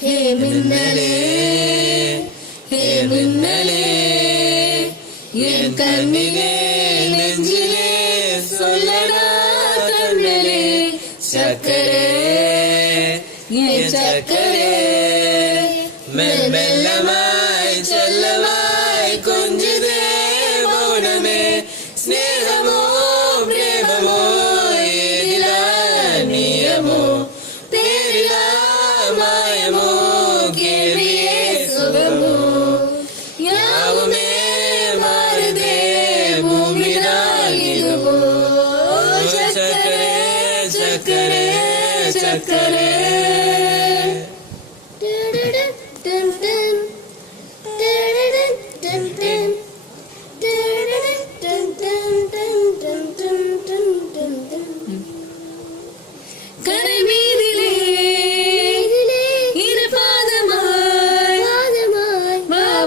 ஹே மின்னலே ஹே மின்னலே என் கண்ணிலே நெஞ்சிலே சொல்லடா கண்ணலே சக்கரே என் சக்கரே மெல்லமாய் செல்லமாய் கொஞ்சதே மௌனமே ஸ்நேகமோ பிரேமமோ ஏதிலா நியமோ பேரிலா மாயமோ கேள்வியே சுகமோ யாவுமே மாறுதே பூமிதான் இதுவோ சக்கரே சக்கரே சக்கரே கரை மீதிலே இரு பாதமாய்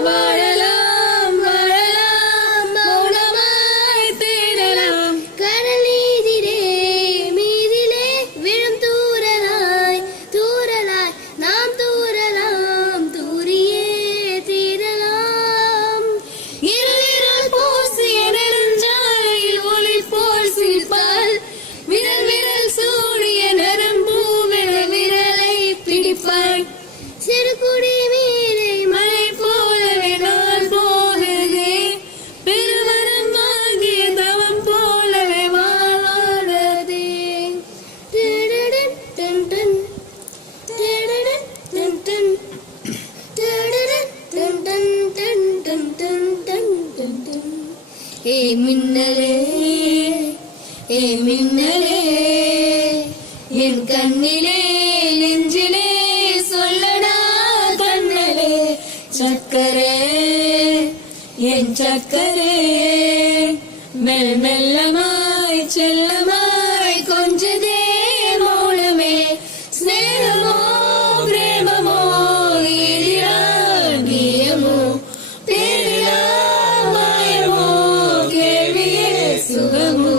வாழலாம் வாழலாம் மௌனமாய் தேடலாம் கடல் நீதிலே மீதிலே விழும் தூரலாய் நாம் தூரலாம் தூரியே தீரலாம் இருள் பூசிய நெடுஞ்சாலையில் ஒளி போல் சிரிப்பால் விரல் விரல் சூடிய நரம்பூவென விரலை பிடிப்பாய் சிறுகுடி மீதே மழை போலவே நாள் போகுதே பெருமரம் ஆகிய தவம் போலவே வாழாதே டன் டன் டன் டன் ஏ மின்னலே ஏ மின்னலே என் கண்ணிலே நெஞ்சிலே சொல்லடா கண்ணலே சக்கரே என் சக்கரே மெல்லமாய் செல்லமாய் கொஞ்சதே மௌனமே ஸ்நேகமோ பிரேமமோ ஏதிலா நியமோ பேரிலா மாயமோ கேள்வியே சுகமோ